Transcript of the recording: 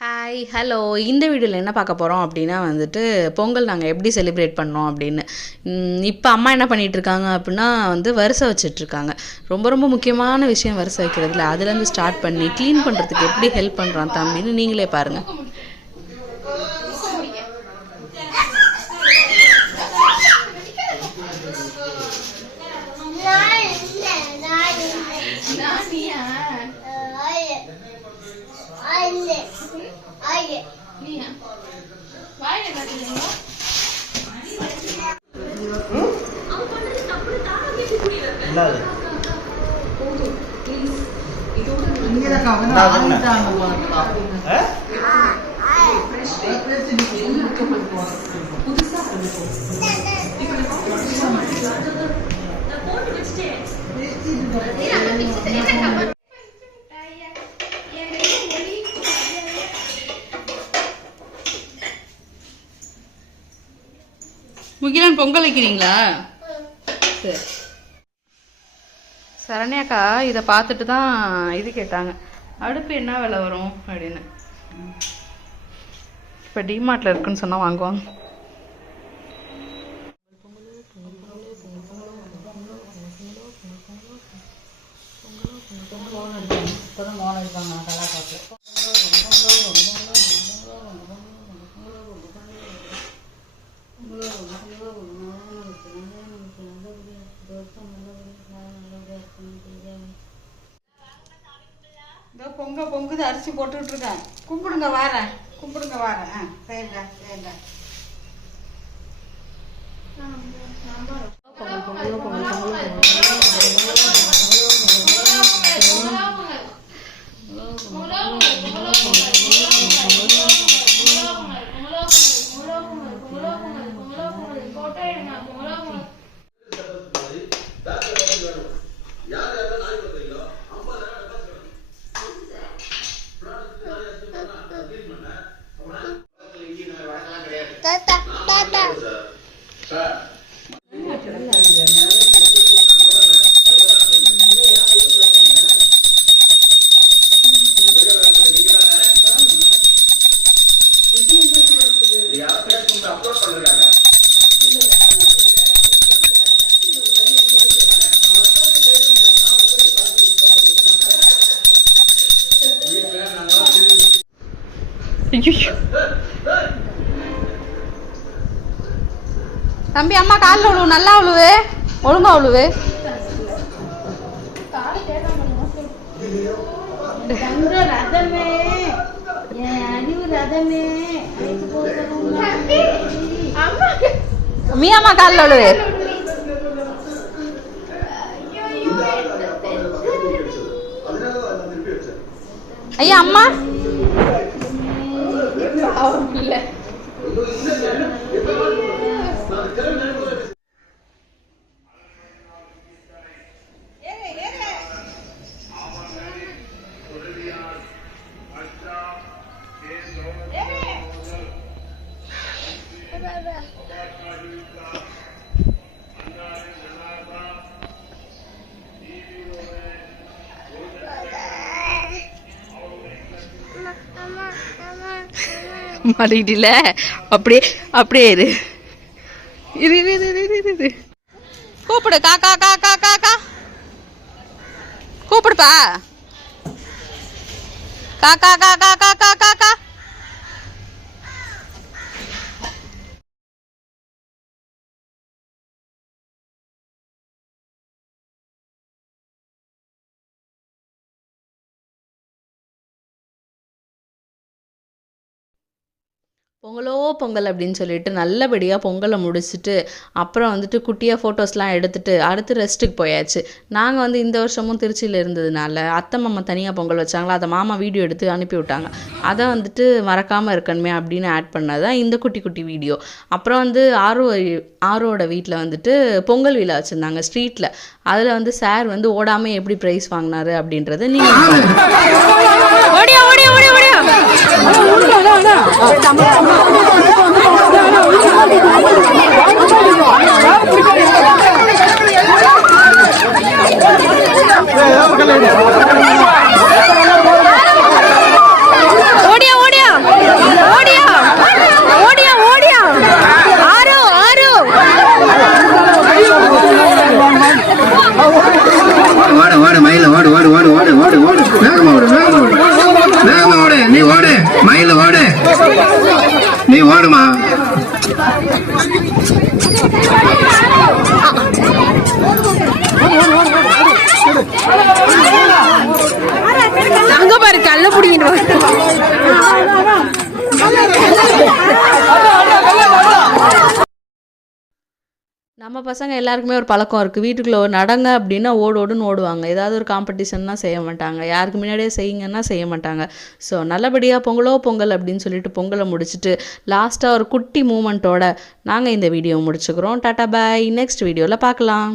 Hi hello இந்த வீடியோவில் என்ன பார்க்க போகிறோம் அப்படின்னா வந்துட்டு பொங்கல் நாங்கள் எப்படி செலிப்ரேட் பண்ணோம் அப்படின்னு இப்போ அம்மா என்ன பண்ணிகிட்ருக்காங்க அப்படின்னா வந்து வரிசை வச்சிட்ருக்காங்க. ரொம்ப ரொம்ப முக்கியமான விஷயம் வரிசை வைக்கிறதுல. அதுலேருந்து ஸ்டார்ட் பண்ணி க்ளீன் பண்ணுறதுக்கு எப்படி ஹெல்ப் பண்ணுறான் தம்பின்னு நீங்களே பாருங்கள். முகிலன் பொங்கல் வைக்கிறீங்களா? சரி. சரண்யாக்கா இதை பார்த்துட்டு தான் இது கேட்டாங்க, அடுப்பு என்ன விலை வரும் அப்படின்னு. இப்போ டிமார்ட்டில் இருக்குன்னு சொன்னால் வாங்குவாங்க. பொங்குது, அரிசி போட்டுக்கிட்டு இருக்கேன். கும்பிடுங்க வாரேன், கும்பிடுங்க வாரேன். சரிங்க சரிங்க. தம்பி அம்மா காலில் உழுவு, நல்லா உழுவு, ஒழுங்கா உழுவு. மீயம்மா காலில் உழுவு. ஐயா அம்மா மாட்டிக்கிட்டில, அப்படியே அப்படியே இரு இரு இரு இரு இரு. கூப்பிடு, காக்கா காக்கா காக்கா கூப்பிடுப்பா. காக்கா காக்கா காக்கா காக்கா. பொங்கலோ பொங்கல் அப்படின்னு சொல்லிட்டு நல்லபடியாக பொங்கலை முடிச்சுட்டு அப்புறம் வந்துட்டு குட்டியாக ஃபோட்டோஸ்லாம் எடுத்துகிட்டு அடுத்து ரெஸ்ட்டுக்கு போயாச்சு. நாங்கள் வந்து இந்த வருஷமும் திருச்சியில் இருந்ததுனால அத்தை மாமா தனியாக பொங்கல் வச்சாங்களா, அதை மாமா வீடியோ எடுத்து அனுப்பி விட்டாங்க. அதை வந்துட்டு மறக்காமல் இருக்கணுமே அப்படின்னு ஆட் பண்ணது தான் இந்த குட்டி குட்டி வீடியோ. அப்புறம் வந்து ஆரோட வீட்டில் வந்துட்டு பொங்கல் விழா வச்சுருந்தாங்க ஸ்ட்ரீட்டில். அதில் வந்து சார் வந்து ஓடாமல் எப்படி ப்ரைஸ் வாங்கினாரு அப்படின்றது நீங்கள் ஓடியா ஓடியா. ஓடு வேகமா ஓடு நீ ஓடு மயில் ஓடு நீ ஓடுமா அங்க பாரு கல்ல புடிங்கிட்டு நம்ம பசங்க எல்லாருக்குமே ஒரு பழக்கம் இருக்குது. வீட்டுக்குள்ளே நடங்க அப்படின்னா ஓடுன்னு ஓடுவாங்க. ஏதாவது ஒரு காம்படிஷன்னா செய்ய மாட்டாங்க. யாருக்கு முன்னாடியே செய்யுங்கன்னா செய்ய மாட்டாங்க. ஸோ நல்லபடியாக பொங்கல் அப்படின்னு சொல்லிட்டு பொங்கலை முடிச்சுட்டு லாஸ்ட்டாக ஒரு குட்டி மூமெண்ட்டோட நாங்கள் இந்த வீடியோ முடிச்சுக்கிறோம். டாட்டா பாய். நெக்ஸ்ட் வீடியோவில் பார்க்கலாம்.